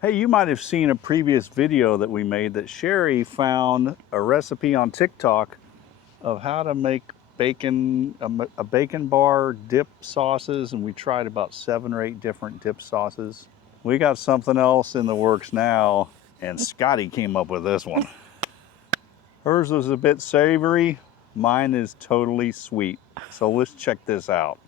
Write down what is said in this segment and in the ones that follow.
Hey, you might have seen a previous video that we made that Sherry found a recipe on TikTok of how to make bacon, a bacon bar dip sauces, and we tried about 7 or 8 different dip sauces. We got something else in the works now, and Scotty came up with this one. Hers was a bit savory, mine is totally sweet. So let's check this out.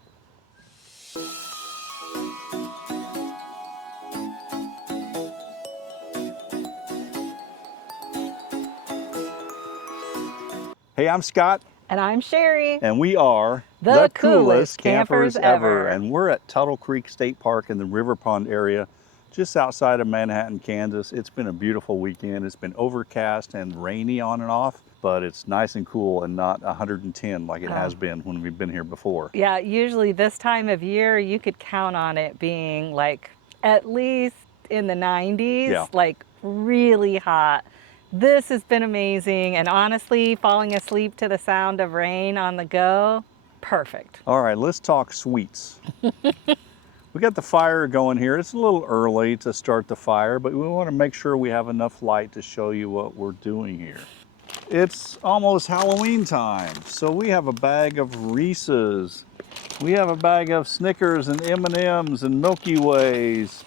Hey, I'm Scott. And I'm Sherry. And we are The coolest campers ever. And we're at Tuttle Creek State Park in the River Pond area, just outside of Manhattan, Kansas. It's been a beautiful weekend. It's been overcast and rainy on and off, but it's nice and cool and not 110 like it has been when we've been here before. Yeah, usually this time of year, you could count on it being like at least in the 90s, like really hot. This has been amazing, and honestly, falling asleep to the sound of rain on the go, perfect. All right, let's talk sweets. We got the fire going here. It's a little early to start the fire, but we want to make sure we have enough light to show you what we're doing here. It's almost Halloween time, so we have a bag of Reese's. We have a bag of Snickers and M&Ms and Milky Ways.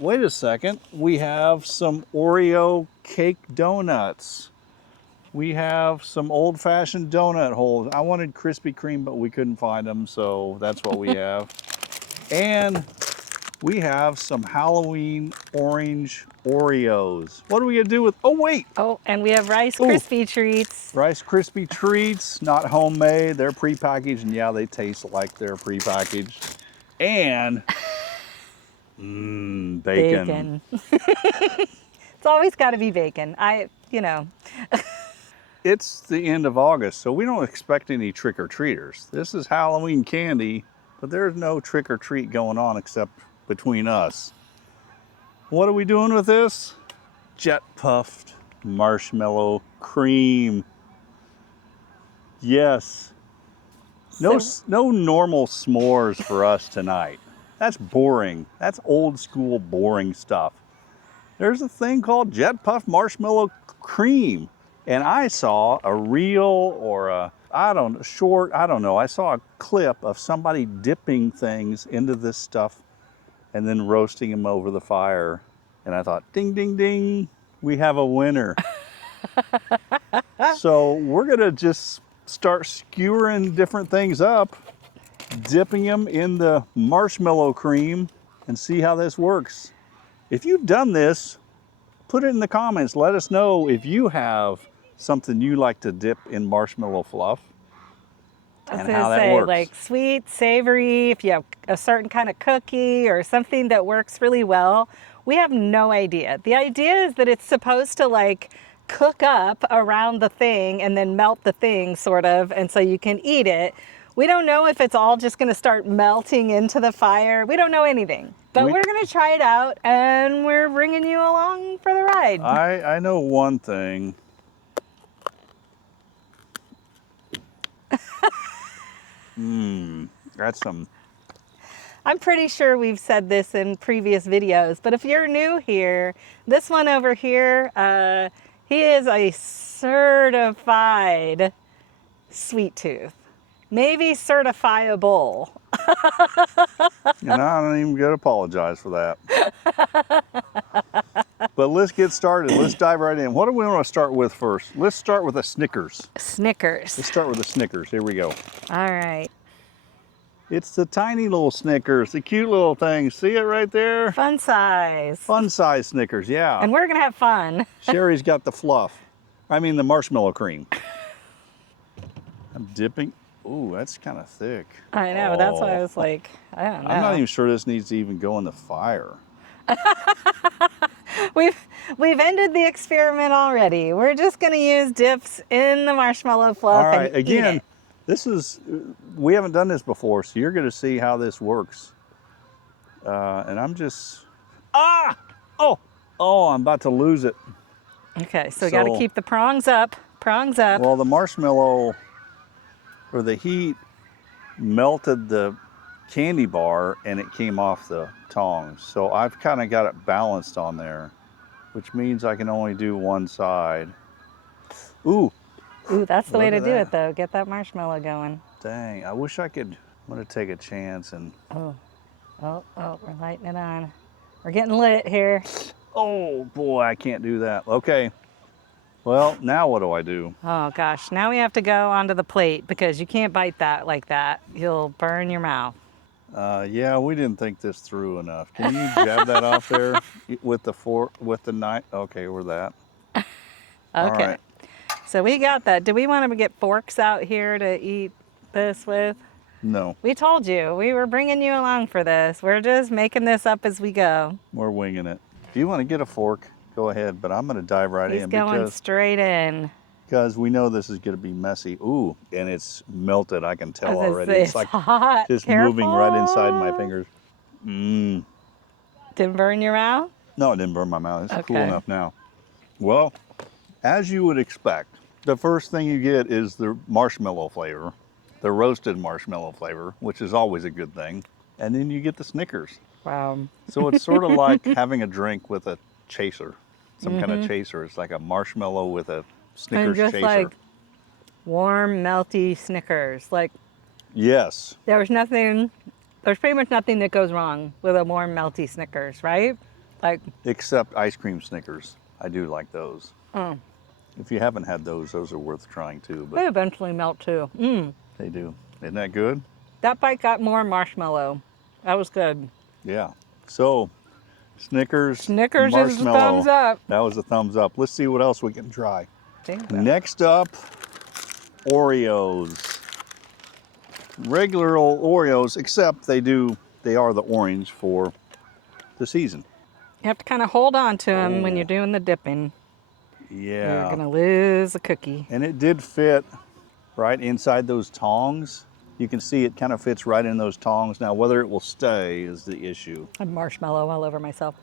Wait a second, we have some Oreo cake donuts. We have some old-fashioned donut holes. I wanted Krispy Kreme, but we couldn't find them, so that's what we have. And we have some Halloween orange Oreos. What are we gonna do with, oh wait! Oh, and we have Rice Krispie treats. Rice Krispie treats, not homemade, they're prepackaged, and yeah, they taste like they're prepackaged. And bacon. It's always got to be bacon. You know. It's the end of August, so we don't expect any trick-or-treaters. This is Halloween candy, but there's no trick-or-treat going on except between us. What are we doing with this? Jet puffed marshmallow cream. Yes. No normal s'mores for us tonight. That's boring. That's old school boring stuff. There's a thing called Jet Puff Marshmallow Cream. And I saw a reel or I don't know. I saw a clip of somebody dipping things into this stuff and then roasting them over the fire. And I thought, ding, ding, ding, we have a winner. So we're gonna just start skewering different things up, dipping them in the marshmallow cream, and see how this works. If you've done this, put it in the comments. Let us know if you have something you like to dip in marshmallow fluff and how that works. Like sweet, savory, if you have a certain kind of cookie or something that works really well. We have no idea. The idea is that it's supposed to like cook up around the thing and then melt the thing sort of, and so you can eat it. We don't know if it's all just gonna start melting into the fire. We don't know anything, but we're gonna try it out and we're bringing you along for the ride. I know one thing. That's some. I'm pretty sure we've said this in previous videos, but if you're new here, this one over here, he is a certified sweet tooth. Maybe certifiable. And I don't even get to apologize for that. But let's get started. Let's dive right in. What do we want to start with first? Let's start with a Snickers. Snickers. Let's start with the Snickers. Here we go. All right. It's the tiny little Snickers, the cute little thing. See it right there? Fun size. Fun size Snickers, yeah. And we're going to have fun. Sherry's got the fluff. I mean the marshmallow cream. I'm dipping. Ooh, that's kind of thick. I know, that's why I was like, I don't know. I'm not even sure this needs to even go in the fire. We've ended the experiment already. We're just going to use dips in the marshmallow fluff. All right, and again, eat it. We haven't done this before, so you're going to see how this works. And I'm just, I'm about to lose it. Okay, so we got to keep the prongs up. Well, the marshmallow or the heat melted the candy bar and it came off the tongs. So I've kind of got it balanced on there, which means I can only do one side. Ooh, Ooh, that's the way Look to at do that. it though. Get that marshmallow going. dang, I wish I could. I'm gonna take a chance and, Oh, we're lighting it on. We're getting lit here. oh boy, I can't do that. Okay, well, now what do I do? Oh gosh, now we have to go onto the plate because you can't bite that like that. You'll burn your mouth. Yeah, we didn't think this through enough. Can you jab that off there with the fork, with the knife? Okay, we're that. All Okay, right. so we got that. Do we want to get forks out here to eat this with? No, We told you, we were bringing you along for this. We're just making this up as we go. we're winging it. If you want to get a fork, go ahead, but I'm gonna dive right He's in going straight in. because we know this is gonna be messy. Ooh, and it's melted. I can I tell was gonna already. say, It's it's like hot. just Careful. moving right inside my fingers. Mmm. Didn't burn your mouth? No, it didn't burn my mouth. It's cool Okay. enough now. Well, as you would expect, the first thing you get is the marshmallow flavor, the roasted marshmallow flavor, which is always a good thing. And then you get the Snickers. Wow. So it's sort of like having a drink with a chaser, some kind Mm-hmm. of chaser. It's like a marshmallow with a And Snickers just chaser. like warm, melty Snickers. Like Yes, there's pretty much nothing that goes wrong with a warm, melty Snickers, right? Like, except ice cream Snickers. I do like those. oh, If you haven't had those are worth trying too, they but eventually melt too. they do. Isn't that good? That bite got more marshmallow. That was good. Yeah. So, Snickers, Snickers is a marshmallow. thumbs up. That was a thumbs up. Let's see what else we can try. Think Next up, Oreos. Regular old Oreos, except they are the orange for the season. You have to kind of hold on to them when Oh. you're doing the dipping. Yeah. You're gonna lose a cookie. And it did fit right inside those tongs. You can see it kind of fits right in those tongs. Now, whether it will stay is the issue. I have marshmallow all over myself.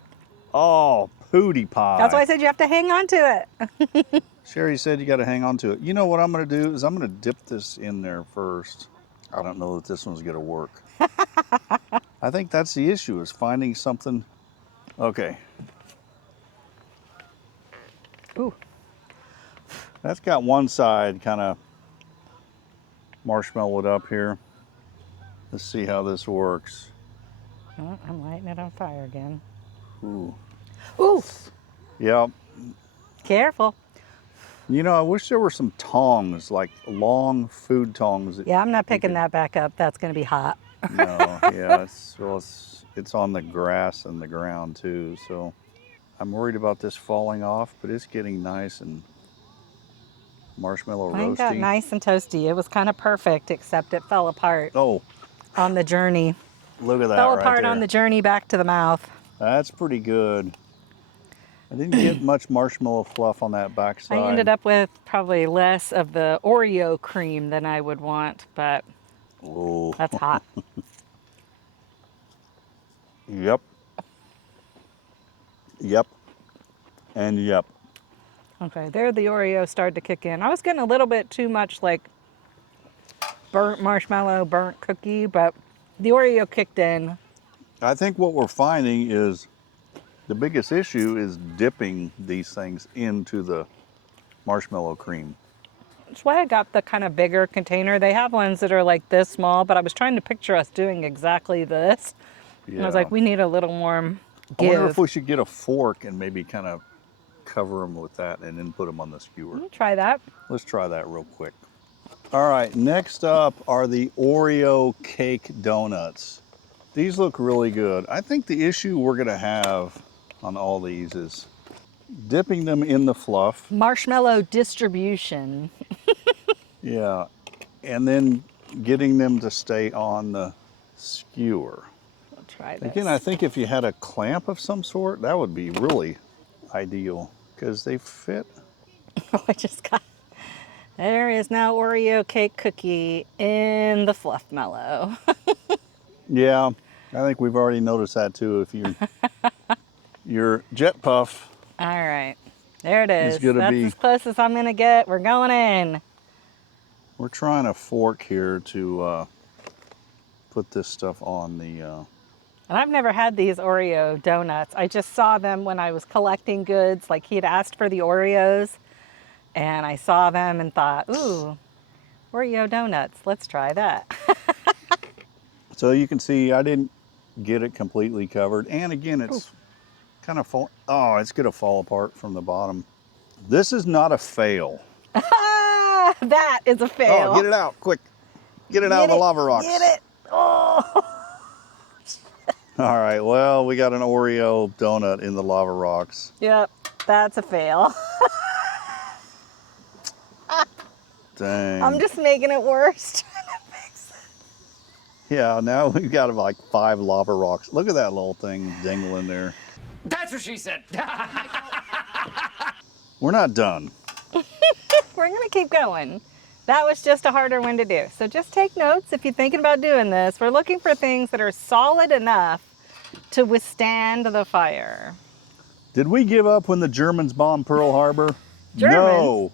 Oh, pootie pie. That's why I said you have to hang on to it. Sherry said you got to hang on to it. You know what I'm going to do is I'm going to dip this in there first. I don't know that this one's going to work. I think that's the issue, is finding something. Okay, Ooh, that's got one side kind of marshmallowed up here. Let's see how this works. oh, I'm lighting it on fire again. Ooh. Ooh, Yeah. careful. You know, I wish there were some tongs, like long food tongs. That Yeah, I'm not picking could- that back up. That's gonna be hot. No, yeah, it's on the grass and the ground too, so I'm worried about this falling off, but it's getting nice and marshmallow Mine got roasty. nice and toasty. It was kind of perfect, except it fell apart Oh, on the journey. look at that Fell right apart there. on the journey back to the mouth. That's pretty good. I didn't get much marshmallow fluff on that backside. I ended up with probably less of the Oreo cream than I would want, but Oh, that's hot. yep. Yep. And yep. Okay, there the Oreo started to kick in. I was getting a little bit too much like burnt marshmallow, burnt cookie, but the Oreo kicked in. I think what we're finding is the biggest issue is dipping these things into the marshmallow cream. That's why I got the kind of bigger container. They have ones that are like this small, but I was trying to picture us doing exactly this. And I was Yeah. like, we need a little more I wonder give. if we should get a fork and maybe kind of cover them with that and then put them on the skewer. Try that. Let's try that real quick. All right, next up are the Oreo cake donuts. These look really good. I think the issue we're gonna have on all these is dipping them in the fluff. Marshmallow distribution. Yeah, and then getting them to stay on the skewer. I'll try this. Again, I think if you had a clamp of some sort, that would be really ideal because they fit. Oh, I just got. There is now Oreo cake cookie in the fluff mellow. Yeah, I think we've already noticed that too. If you your jet puff, All right, there it is. It's gonna That's be- as close as I'm gonna get. We're going in. we're trying a fork here to put this stuff on the, And I've never had these Oreo donuts. I just saw them when I was collecting goods. Like he had asked for the Oreos and I saw them and thought, ooh, Oreo donuts, let's try that. so you can see I didn't get it completely covered. And again, it's kind of oh, it's gonna fall apart from the bottom. This is not a fail. That is a fail. Oh, get it out, quick. Get it out of the lava rocks. Get it. Oh. All right, well, we got an Oreo donut in the lava rocks. Yep, that's a fail. Dang. I'm just making it worse. Yeah, now we've got like 5 lava rocks. Look at that little thing dangling there. That's what she said. We're not done. We're gonna keep going. That was just a harder one to do. So just take notes if you're thinking about doing this. We're looking for things that are solid enough to withstand the fire. Did we give up when the Germans bombed Pearl Harbor? Germans? No,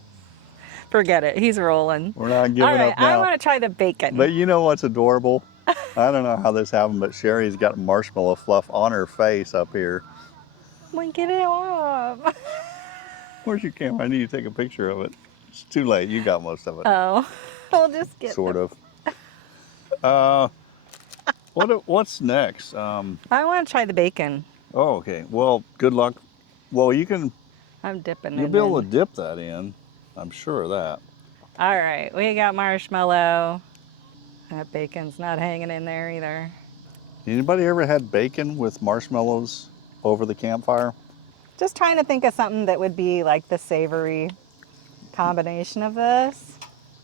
Forget it, he's rolling. we're not giving All right, up now. I wanna try the bacon. But you know what's adorable? I don't know how this happened, but Sherry's got marshmallow fluff on her face up here. Well, get it off. Where's your camera? I need to take a picture of it. It's too late. You got most of it. Oh, we'll just get Sort them. of. What's next? I wanna try the bacon. Oh, okay. Well, good luck. Well, I'm dipping you'll it be able in. to dip that in. I'm sure of that. All right, we got marshmallow. That bacon's not hanging in there either. Anybody ever had bacon with marshmallows over the campfire? Just trying to think of something that would be like the savory combination of this.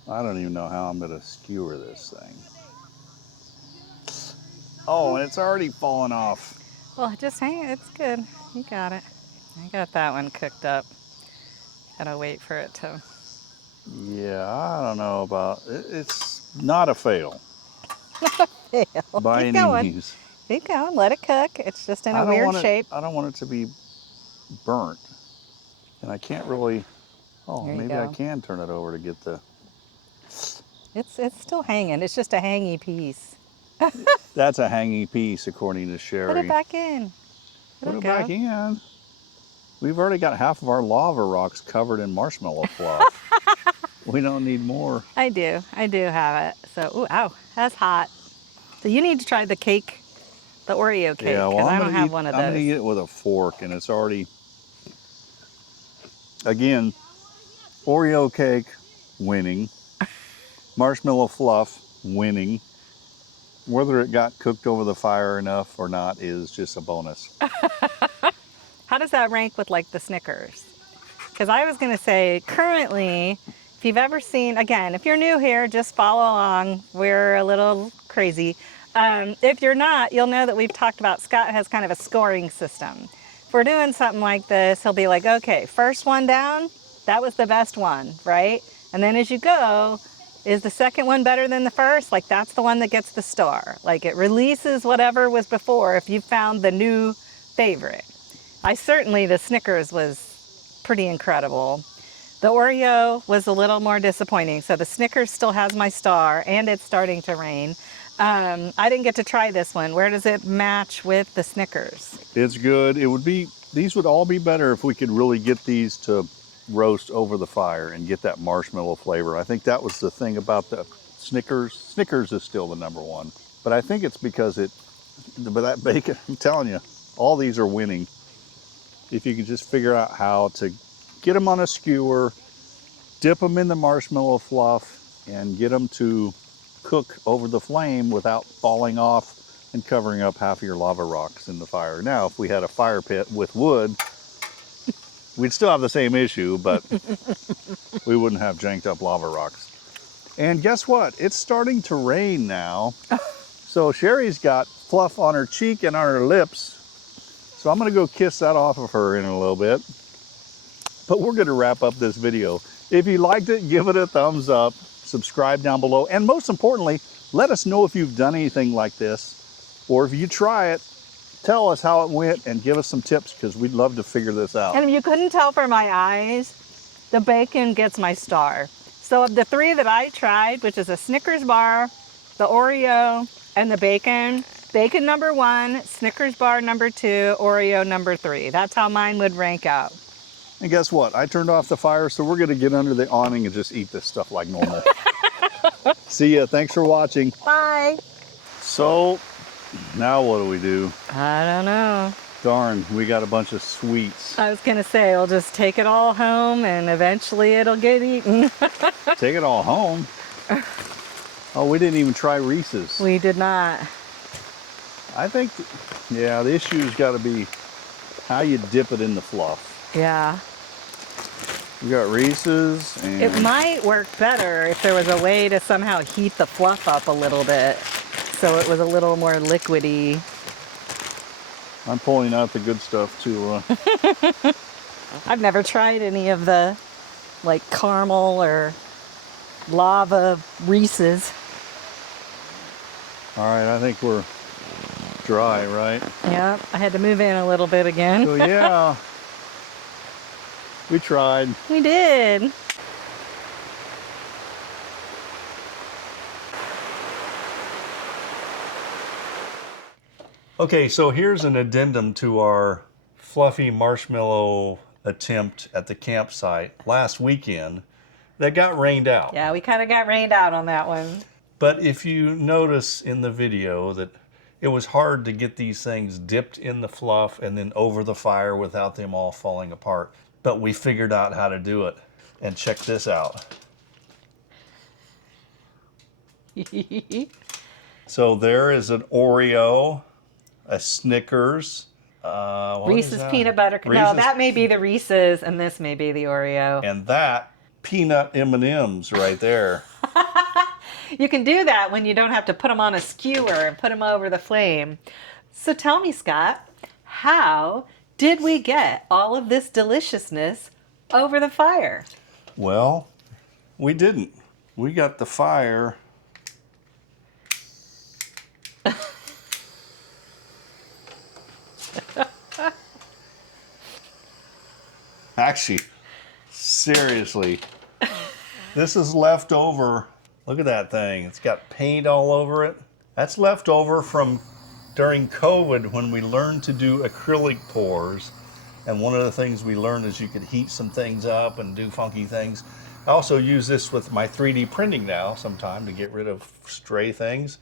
I don't even know how I'm going to skewer this thing. Oh, and it's already fallen off. Well, just hang it. It's good. You got it. I got that one cooked up. Gotta wait for it to. Yeah, I don't know about it. It's not a fail fail. by Keep any going. means. Keep going. Let it cook. It's just in I a don't weird want shape. I don't want it to be burnt. And I can't really, oh, There you maybe I go. can turn it over to get the, It's still hanging. It's just a hangy piece. that's a hangy piece according to Sherry. Put it back in. Put it go. back in. We've already got half of our lava rocks covered in marshmallow fluff. We don't need more. I do have it. So, ooh, ow, that's hot. So you need to try the cake, the Oreo cake, Yeah, because well, I don't have one of I'm those. gonna eat it with a fork, and it's already, again, Oreo cake, winning. Marshmallow fluff, winning. Whether it got cooked over the fire enough or not is just a bonus. How does that rank with like the Snickers? Because I was gonna say, currently, if you've ever seen, again, if you're new here, just follow along. We're a little crazy. If you're not, you'll know that we've talked about Scott has kind of a scoring system. If we're doing something like this, he'll be like, okay, first one down, that was the best one, right? And then as you go, is the second one better than the first? Like that's the one that gets the star. Like it releases whatever was before if you found the new favorite. The Snickers was pretty incredible. The Oreo was a little more disappointing. So the Snickers still has my star and it's starting to rain. I didn't get to try this one. Where does it match with the Snickers? It's good. These would all be better if we could really get these to roast over the fire and get that marshmallow flavor. I think that was the thing about the Snickers. Snickers is still the number one. But I think it's because but that bacon, I'm telling you, all these are winning. If you can just figure out how to get them on a skewer, dip them in the marshmallow fluff, and get them to cook over the flame without falling off and covering up half of your lava rocks in the fire. Now, if we had a fire pit with wood, we'd still have the same issue, but we wouldn't have janked up lava rocks. And guess what? It's starting to rain now. So Sherry's got fluff on her cheek and on her lips. So I'm gonna go kiss that off of her in a little bit. But we're gonna wrap up this video. If you liked it, give it a thumbs up, subscribe down below, and most importantly, let us know if you've done anything like this, or if you try it, tell us how it went and give us some tips because we'd love to figure this out. And if you couldn't tell from my eyes, the bacon gets my star. So of the 3 that I tried, which is a Snickers bar, the Oreo and the bacon. Bacon number 1, Snickers bar number 2, Oreo number 3. That's how mine would rank out. And guess what? I turned off the fire, so we're gonna get under the awning and just eat this stuff like normal. See ya, thanks for watching. Bye. So, now what do we do? I don't know. Darn, we got a bunch of sweets. I was gonna say, we'll just take it all home and eventually it'll get eaten. Take it all home. Oh, we didn't even try Reese's. We did not. I think, yeah, the issue's gotta be how you dip it in the fluff. Yeah. We got Reese's and It might work better if there was a way to somehow heat the fluff up a little bit so it was a little more liquidy. I'm pulling out the good stuff too. I've never tried any of the like caramel or lava Reese's. All right, I think we're dry, right? Yep, I had to move in a little bit again. So yeah, we tried. We did. Okay, so here's an addendum to our fluffy marshmallow attempt at the campsite last weekend that got rained out. Yeah, we kind of got rained out on that one. But if you notice in the video that it was hard to get these things dipped in the fluff and then over the fire without them all falling apart. But we figured out how to do it. And check this out. So there is an Oreo, a Snickers, what is Reese's that? peanut butter. No, Reese's- that may be the Reese's and this may be the Oreo. and that peanut M&Ms right there. You can do that when you don't have to put them on a skewer and put them over the flame. So tell me, Scott, how did we get all of this deliciousness over the fire? Well, we didn't. We got the fire. Actually, seriously, this is left over. Look at that thing. It's got paint all over it. That's left over from during COVID when we learned to do acrylic pours. And one of the things we learned is you could heat some things up and do funky things. I also use this with my 3D printing now sometime to get rid of stray things.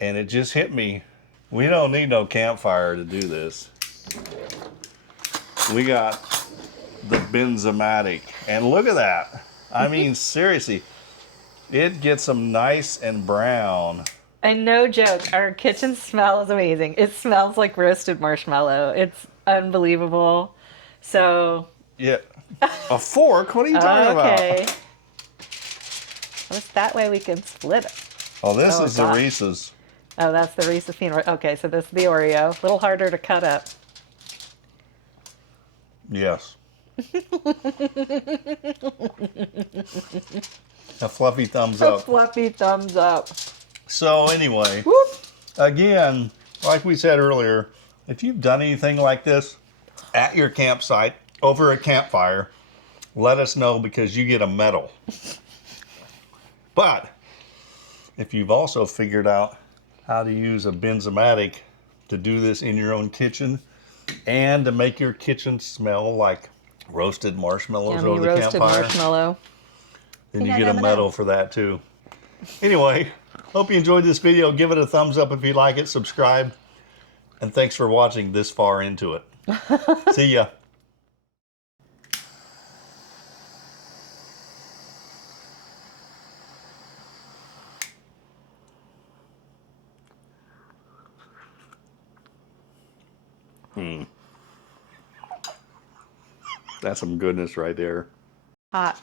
And it just hit me. We don't need no campfire to do this. We got the Benzematic. And look at that. I mean, seriously, it gets them nice and brown. And no joke, our kitchen smell is amazing. It smells like roasted marshmallow. It's unbelievable. So, Yeah. A fork? What are you talking okay. about? What's that way we can split it? Oh, this Oh, is the God. Reese's. Oh, that's the Reese's peanut butter. Okay, so this is the Oreo. A little harder to cut up. Yes. A fluffy thumbs A up. fluffy thumbs up. So anyway, Whoop. again, like we said earlier, if you've done anything like this at your campsite, over a campfire, let us know because you get a medal. But if you've also figured out how to use a Benzematic to do this in your own kitchen and to make your kitchen smell like roasted marshmallows Yummy over the roasted campfire, marshmallow. then you Peanut get a M&M. medal for that too. Anyway, hope you enjoyed this video. Give it a thumbs up if you like it, subscribe, and thanks for watching this far into it. See ya. That's some goodness right there. Hot.